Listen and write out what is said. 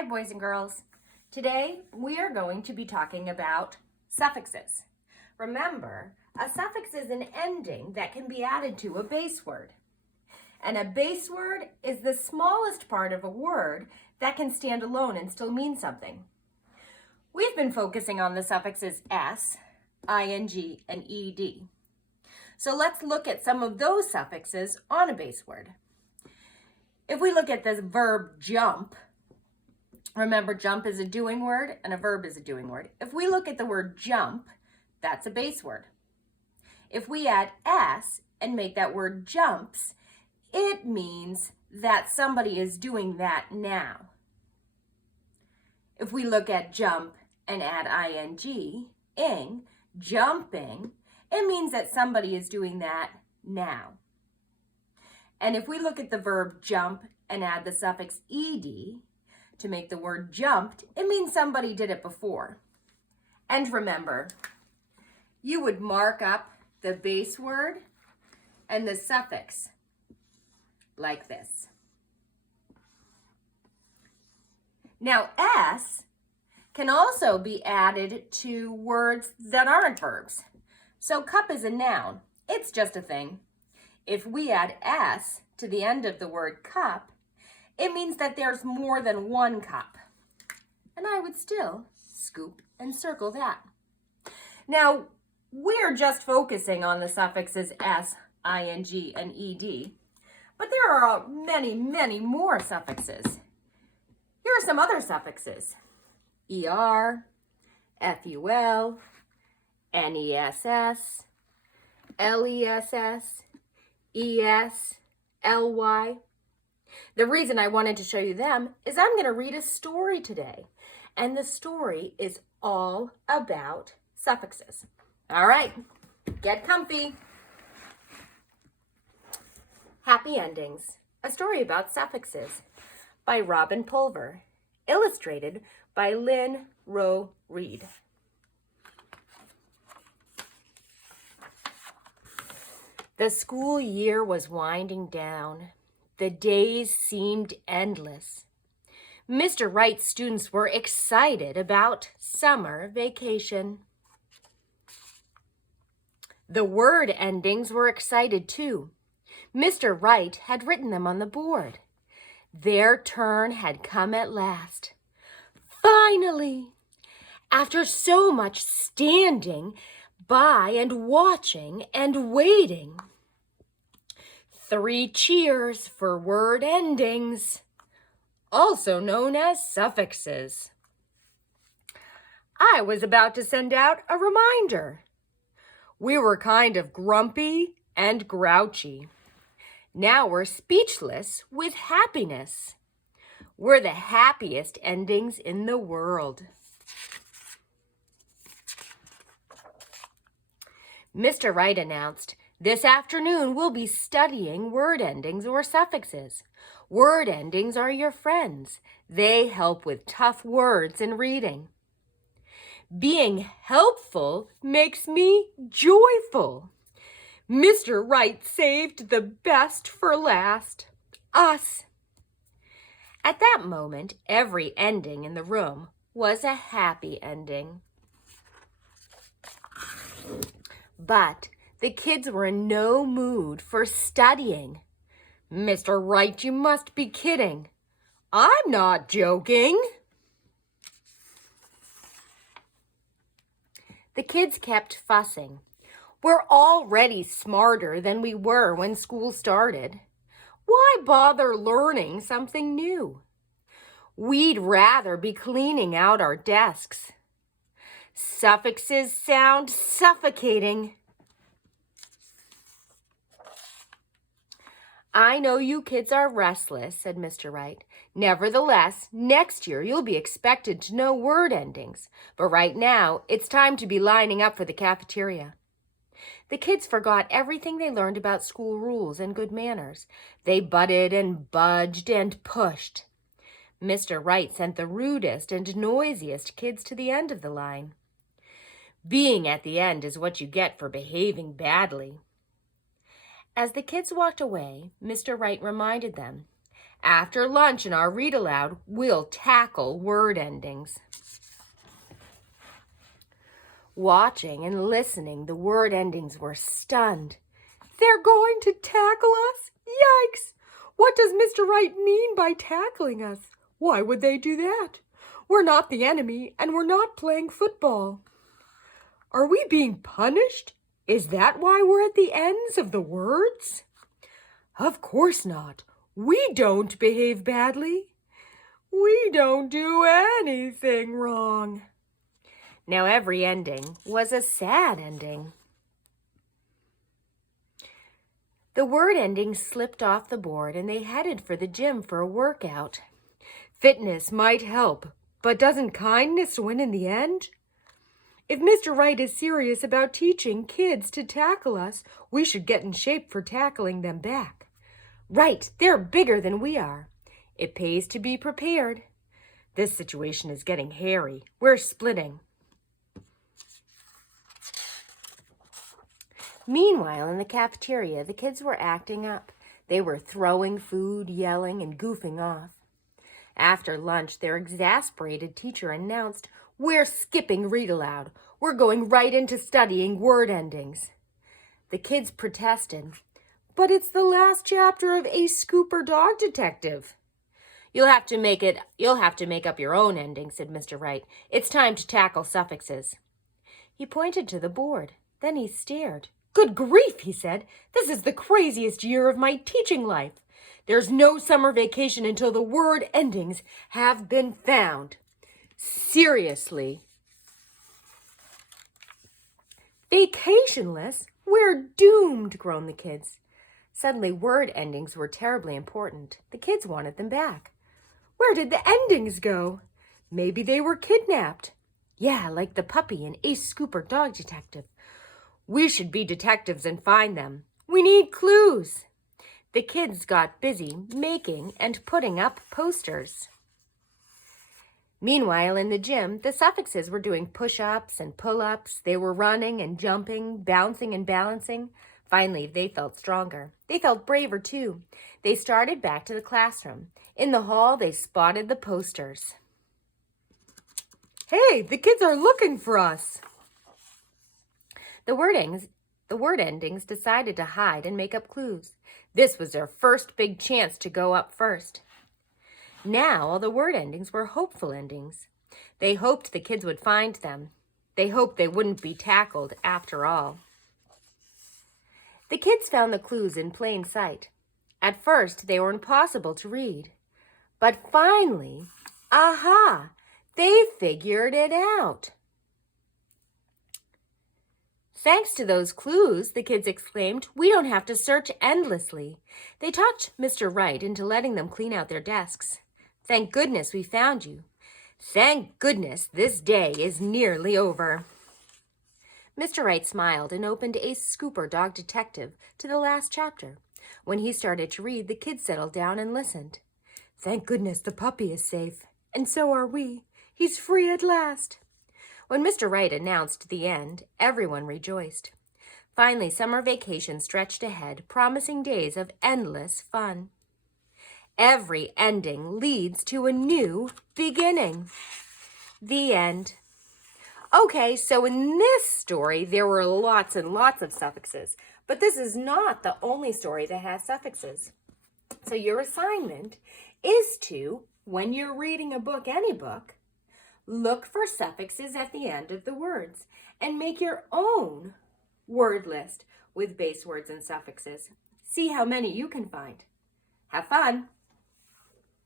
Hi, boys and girls. Today, we are going to be talking about suffixes. Remember, a suffix is an ending that can be added to a base word. And a base word is the smallest part of a word that can stand alone and still mean something. We've been focusing on the suffixes s, ing, and ed. So let's look at some of those suffixes on a base word. If we look at the verb jump, remember, jump is a doing word and a verb is a doing word. If we look at the word jump, that's a base word. If we add s and make that word jumps, it means that somebody is doing that now. If we look at jump and add ing, jumping, it means that somebody is doing that now. And if we look at the verb jump and add the suffix ed to make the word jumped, it means somebody did it before. And remember, you would mark up the base word and the suffix like this. Now, s can also be added to words that aren't verbs. So cup is a noun. It's just a thing. If we add s to the end of the word cup, it means that there's more than one cup. And I would still scoop and circle that. Now, we're just focusing on the suffixes s, ing, and ed, but there are many, many more suffixes. Here are some other suffixes: er, ful, ness, less, es, ly. The reason I wanted to show you them is I'm going to read a story today, and the story is all about suffixes. All right, get comfy. Happy Endings, a story about suffixes by Robin Pulver, illustrated by Lynn Rowe Reed. The school year was winding down. The days seemed endless. Mr. Wright's students were excited about summer vacation. The word endings were excited too. Mr. Wright had written them on the board. Their turn had come at last. Finally, after so much standing by and watching and waiting. 3 cheers for word endings, also known as suffixes. I was about to send out a reminder. We were kind of grumpy and grouchy. Now we're speechless with happiness. We're the happiest endings in the world. Mr. Wright announced, "This afternoon we'll be studying word endings or suffixes. Word endings are your friends. They help with tough words in reading. Being helpful makes me joyful. Mr. Wright saved the best for last, us." At that moment, every ending in the room was a happy ending. But the kids were in no mood for studying. "Mr. Wright, you must be kidding." "I'm not joking." The kids kept fussing. "We're already smarter than we were when school started. Why bother learning something new? We'd rather be cleaning out our desks. Suffixes sound suffocating." "I know you kids are restless," said Mr. Wright. "Nevertheless, next year you'll be expected to know word endings. But right now, it's time to be lining up for the cafeteria." The kids forgot everything they learned about school rules and good manners. They butted and budged and pushed. Mr. Wright sent the rudest and noisiest kids to the end of the line. Being at the end is what you get for behaving badly. As the kids walked away, Mr. Wright reminded them, After lunch in our read aloud, we'll tackle word endings. Watching and listening, the word endings were stunned. They're going to tackle us? Yikes! What does Mr. Wright mean by tackling us? Why would they do that? We're not the enemy, and we're not playing football. Are we being punished? Is that why we're at the ends of the words? Of course not. We don't behave badly. We don't do anything wrong. Now every ending was a sad ending. The word endings slipped off the board and they headed for the gym for a workout. Fitness might help, but doesn't kindness win in the end? If Mr. Wright is serious about teaching kids to tackle us, we should get in shape for tackling them back. Right, they're bigger than we are. It pays to be prepared. This situation is getting hairy. We're splitting. Meanwhile, in the cafeteria, the kids were acting up. They were throwing food, yelling, and goofing off. After lunch, their exasperated teacher announced, "We're skipping read aloud. We're going right into studying word endings." The kids protested, "But it's the last chapter of Ace Scooper Dog Detective." You'll have to make up your own ending," said Mr. Wright. "It's time to tackle suffixes." He pointed to the board. Then he stared. "Good grief," he said. "This is the craziest year of my teaching life. There's no summer vacation until the word endings have been found. Seriously. Vacationless? We're doomed," groaned the kids. Suddenly, word endings were terribly important. The kids wanted them back. Where did the endings go? Maybe they were kidnapped. Yeah, like the puppy in Ace Scooper Dog Detective. We should be detectives and find them. We need clues. The kids got busy making and putting up posters. Meanwhile, in the gym, the suffixes were doing push-ups and pull-ups. They were running and jumping, bouncing and balancing. Finally, they felt stronger. They felt braver, too. They started back to the classroom. In the hall, they spotted the posters. Hey, the kids are looking for us. The word endings decided to hide and make up clues. This was their first big chance to go up first. Now, all the word endings were hopeful endings. They hoped the kids would find them. They hoped they wouldn't be tackled after all. The kids found the clues in plain sight. At first, they were impossible to read. But finally, aha! They figured it out. Thanks to those clues, the kids exclaimed, we don't have to search endlessly. They talked Mr. Wright into letting them clean out their desks. Thank goodness we found you. Thank goodness this day is nearly over. Mr. Wright smiled and opened Ace Scooper Dog Detective to the last chapter. When he started to read, the kids settled down and listened. Thank goodness the puppy is safe. And so are we. He's free at last. When Mr. Wright announced the end, everyone rejoiced. Finally, summer vacation stretched ahead, promising days of endless fun. Every ending leads to a new beginning. The end. Okay, so in this story, there were lots and lots of suffixes, but this is not the only story that has suffixes. So your assignment is to, when you're reading a book, any book, look for suffixes at the end of the words and make your own word list with base words and suffixes. See how many you can find. Have fun!